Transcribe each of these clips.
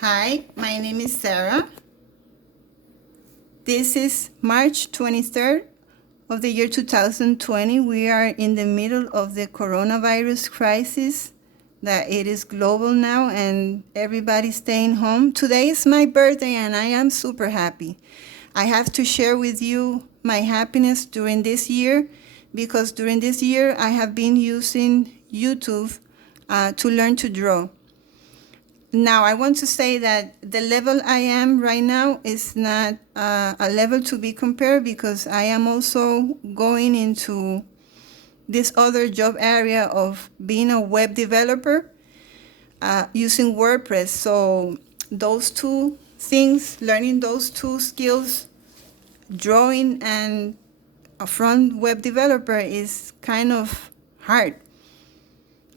Hi, my name is Sarah. This is March 23rd of the year 2020. We are in the middle of the coronavirus crisis, that it is global now and everybody's staying home. Today is my birthday and I am super happy. I have to share with you my happiness during this year because during this year I have been using YouTube to learn to draw. Now, I want to say that the level I am right now is not a level to be compared because I am also going into this other job area of being a web developer using WordPress. So those two things, learning those two skills, drawing and a front web developer, is kind of hard.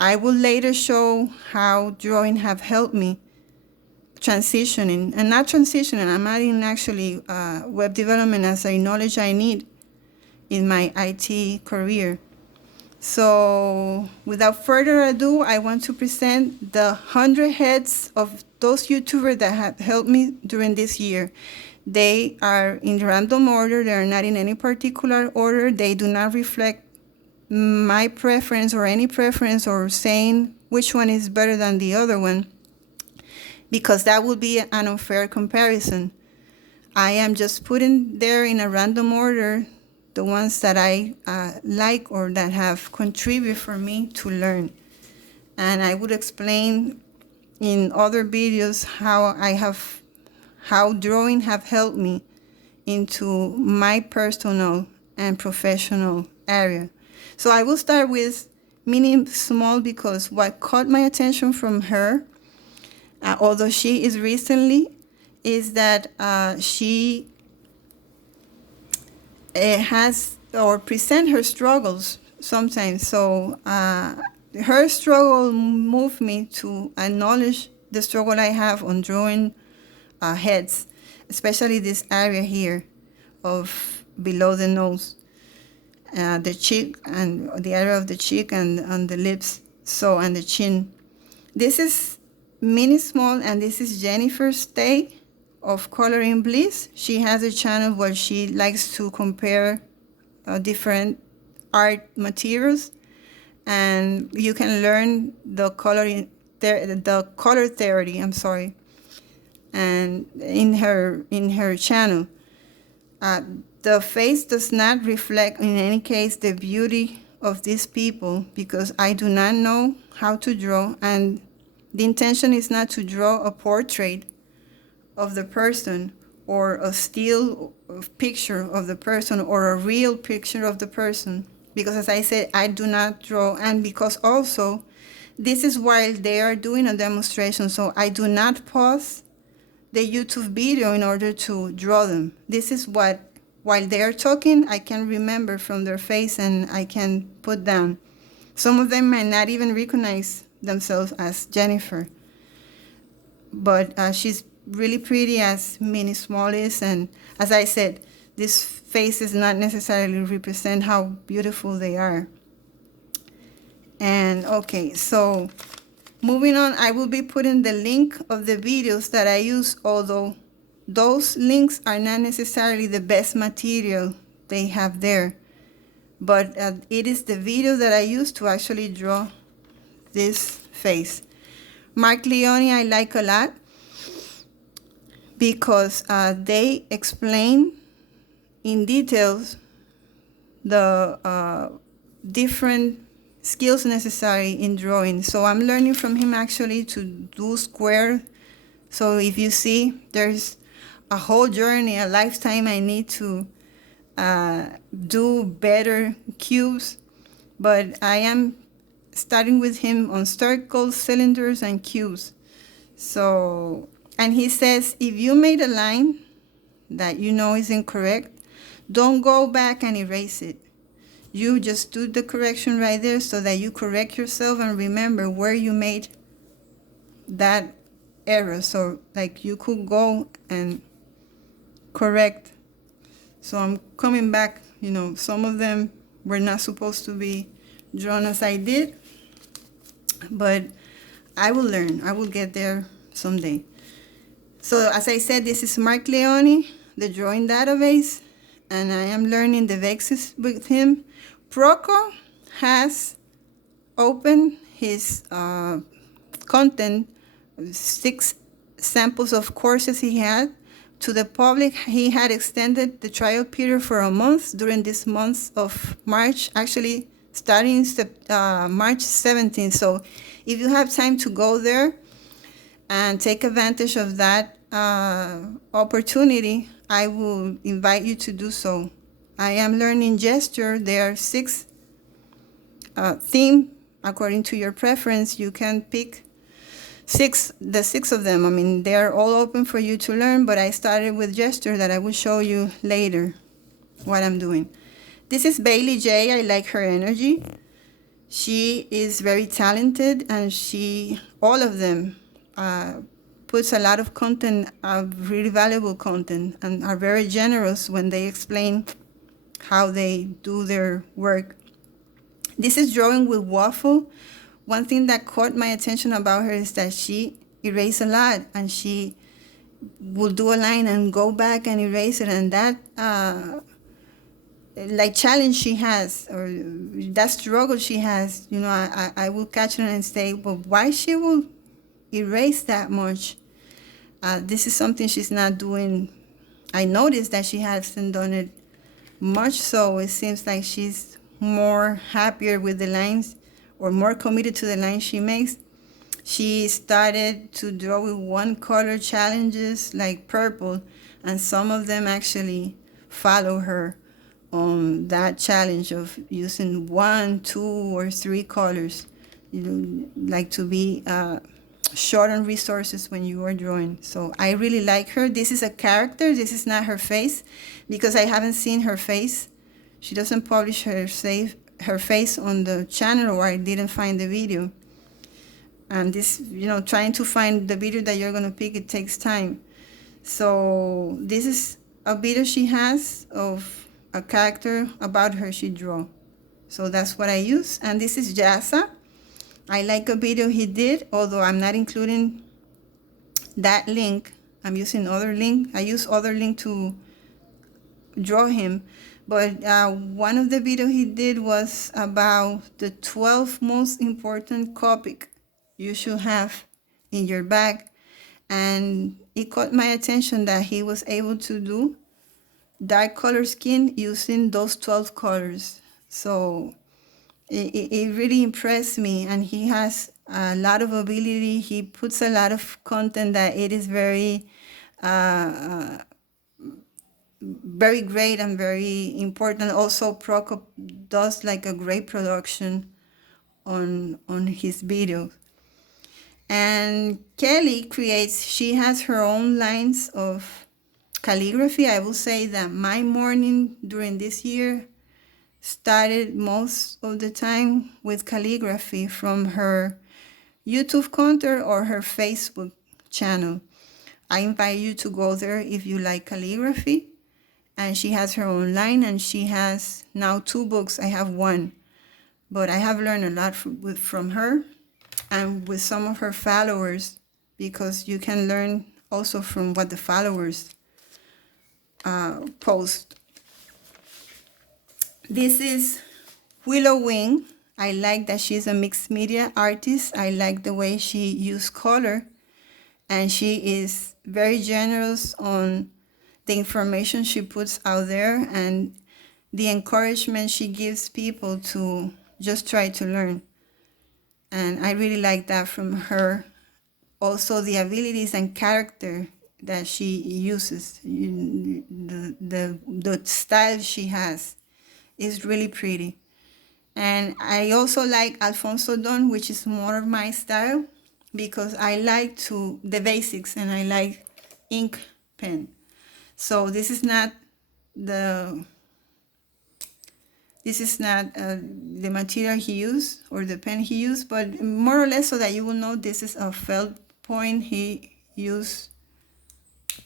I will later show how drawing have helped me transitioning, and not transitioning, I'm adding actually web development as a knowledge I need in my IT career. So without further ado, I want to present the 100 heads of those YouTubers that have helped me during this year. They are in random order. They are not in any particular order. They do not reflect my preference or any preference or saying which one is better than the other one, because that would be an unfair comparison. I am just putting there in a random order the ones that I like or that have contributed for me to learn. And I would explain in other videos how drawing have helped me into my personal and professional area. So I will start with Minnie Small because what caught my attention from her, although she is recently, is that she has or present her struggles sometimes. So her struggle moved me to acknowledge the struggle I have on drawing heads, especially this area here of below the nose. The cheek and the area of the cheek and on the lips, so, and the chin. This is Minnie Small and this is Jennifer Stay of Coloring Bliss. She has a channel where she likes to compare different art materials, and you can learn the color theory. I'm sorry, and in her channel. The face does not reflect in any case the beauty of these people because I do not know how to draw, and the intention is not to draw a portrait of the person or a still picture of the person or a real picture of the person, because as I said, I do not draw, and because also this is while they are doing a demonstration, so I do not pause the YouTube video in order to draw them. This is what, while they are talking, I can remember from their face and I can put down. Some of them might not even recognize themselves as Jennifer, but she's really pretty as Minnie Small is, and as I said, this face does not necessarily represent how beautiful they are. And okay, so moving on, I will be putting the link of the videos that I use, although those links are not necessarily the best material they have there. But it is the video that I use to actually draw this face. Mark Leone I like a lot because they explain in details the different skills necessary in drawing. So I'm learning from him actually to do square. So if you see, there's a whole journey, a lifetime I need to do better cubes, but I am starting with him on circles, cylinders, and cubes. So, and he says, if you made a line that you know is incorrect, don't go back and erase it. You just do the correction right there so that you correct yourself and remember where you made that error. So like you could go and correct. So I'm coming back, some of them were not supposed to be drawn as I did, but I will learn. I will get there someday. So as I said, this is Mark Leone, the drawing database, and I am learning the Vexes with him. Proco has opened his content, 6 samples of courses he had to the public. He had extended the trial period for a month during this month of March, actually starting March 17th. So if you have time to go there and take advantage of that opportunity, I will invite you to do so. I am learning gesture. There are 6 theme according to your preference. You can pick the 6 of them. I mean, they're all open for you to learn, but I started with gesture that I will show you later what I'm doing. This is Bailey J. I like her energy. She is very talented, and all of them puts a lot of content, really valuable content, and are very generous when they explain how they do their work. This is drawing with waffle. One thing that caught my attention about her is that she erased a lot, and she will do a line and go back and erase it, and that like challenge she has, or that struggle she has, I will catch her and say, well, why she will erase that much? This is something she's not doing. I noticed that she hasn't done it much, so it seems like she's more happier with the lines, or more committed to the lines she makes. She started to draw with 1 color challenges like purple, and some of them actually follow her on that challenge of using 1, 2, or 3 colors. Like to be short on resources when you are drawing. So I really like her. This is a character. This is not her face, because I haven't seen her face. She doesn't publish her face on the channel, or I didn't find the video. And this, trying to find the video that you're going to pick, it takes time. So this is a video she has of a character about her she drew. So that's what I use. And this is Jasa. I like a video he did, although I'm not including that link. I'm using other link. I use other link to draw him. But one of the video he did was about the 12 most important Copic you should have in your bag. And it caught my attention that he was able to do dark color skin using those 12 colors. So it really impressed me, and he has a lot of ability. He puts a lot of content that it is very very great and very important. Also, Prokop does like a great production on his videos. And Kelly she has her own lines of calligraphy. I will say that my morning during this year started most of the time with calligraphy from her YouTube content or her Facebook channel. I invite you to go there if you like calligraphy. And she has her own line, and she has now 2 books. I have 1, but I have learned a lot from her and with some of her followers, because you can learn also from what the followers post. This is Willow Wing. I like that she's a mixed media artist. I like the way she uses color, and she is very generous on the information she puts out there and the encouragement she gives people to just try to learn. And I really like that from her. Also, the abilities and character that she uses, the style she has is really pretty. And I also like Alfonso Don, which is more of my style, because I like the basics, and I like ink pen. So this is not the material he used or the pen he used, but more or less so that you will know this is a felt point he used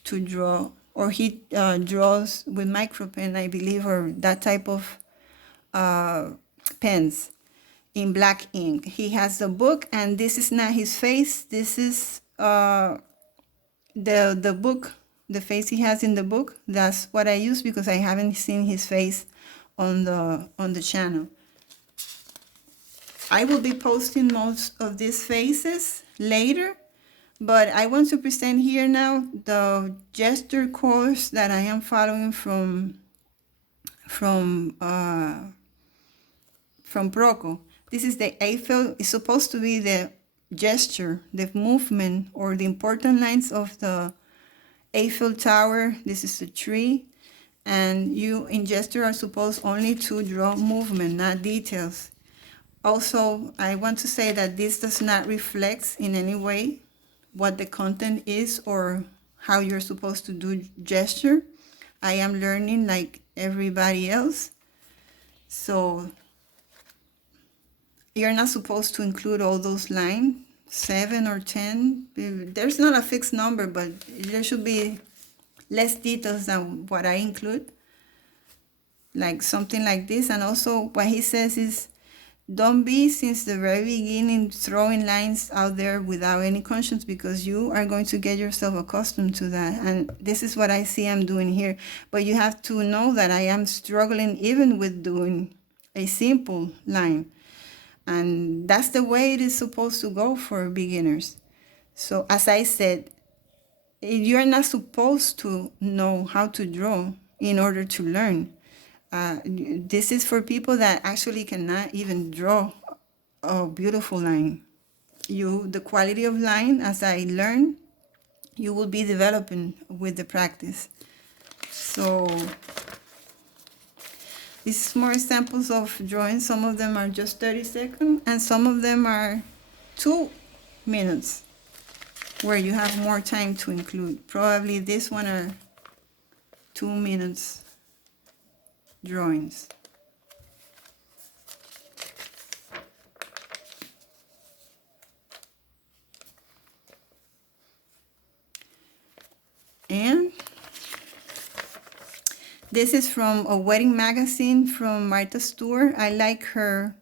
to draw, or he draws with micro pen, I believe, or that type of pens in black ink. He has the book, and this is not his face. This is the book, the face he has in the book, that's what I use because I haven't seen his face on the channel. I will be posting most of these faces later, but I want to present here now the gesture course that I am following from Broco. This is the Eiffel. It's supposed to be the gesture, the movement, or the important lines of the Eiffel Tower. This is a tree, and you in gesture are supposed only to draw movement, not details. Also, I want to say that this does not reflect in any way what the content is or how you're supposed to do gesture. I am learning like everybody else. So you're not supposed to include all those lines, 7 or 10. There's not a fixed number, but there should be less details than what I include. Like something like this. And also what he says is, don't be since the very beginning throwing lines out there without any conscience, because you are going to get yourself accustomed to that. And this is what I see I'm doing here. But you have to know that I am struggling even with doing a simple line. And that's the way it is supposed to go for beginners. So as I said, you're not supposed to know how to draw in order to learn. This is for people that actually cannot even draw a beautiful line. The quality of line, as I learn, you will be developing with the practice. So these are more examples of drawing. Some of them are just 30 seconds, and some of them are 2 minutes, where you have more time to include. Probably this one are 2 minutes drawings. And this is from a wedding magazine from Martha Stewart. I like her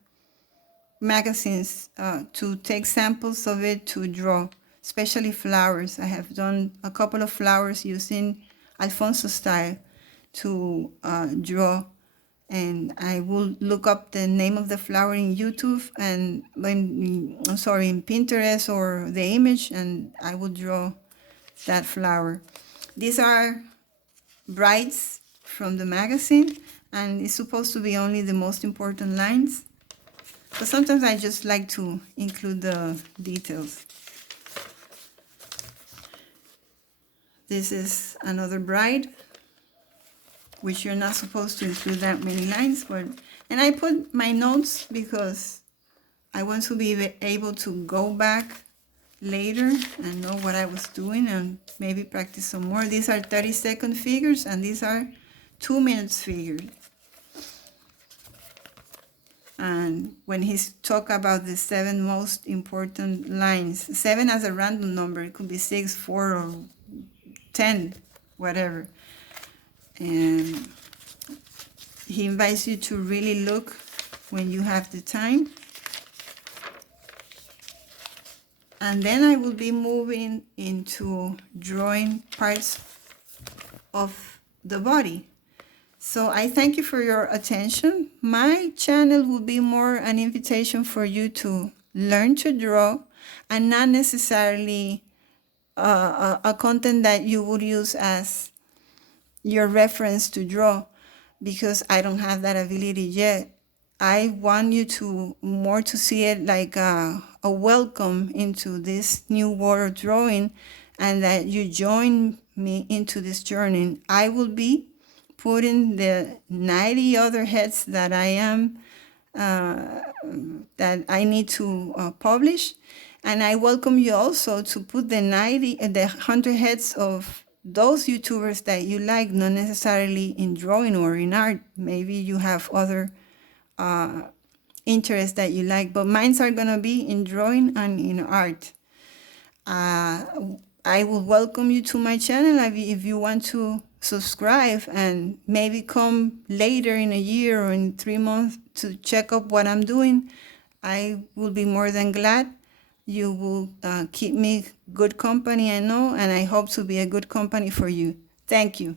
magazines to take samples of it to draw, especially flowers. I have done a couple of flowers using Alfonso style to draw, and I will look up the name of the flower in YouTube and in Pinterest or the image, and I will draw that flower. These are brides from the magazine, and it's supposed to be only the most important lines, but sometimes I just like to include the details. This is another bride, which you're not supposed to include that many lines, and I put my notes because I want to be able to go back later and know what I was doing and maybe practice some more. These are 30-second figures, and these are 2 minutes figures. And when he's talk about the 7 most important lines, 7 as a random number, it could be 6, 4, or 10, whatever. And he invites you to really look when you have the time. And then I will be moving into drawing parts of the body. So I thank you for your attention. My channel will be more an invitation for you to learn to draw, and not necessarily a content that you would use as your reference to draw, because I don't have that ability yet. I want you to more to see it like a welcome into this new world of drawing, and that you join me into this journey. I will be putting the 90 other heads that I am that I need to publish, and I welcome you also to put the 100 heads of those YouTubers that you like, not necessarily in drawing or in art. Maybe you have other interests that you like, but mine are gonna be in drawing and in art. I will welcome you to my channel if you want to subscribe and maybe come later in a year or in 3 months to check up what I'm doing. I will be more than glad. You will keep me good company, I know, and I hope to be a good company for you. Thank you.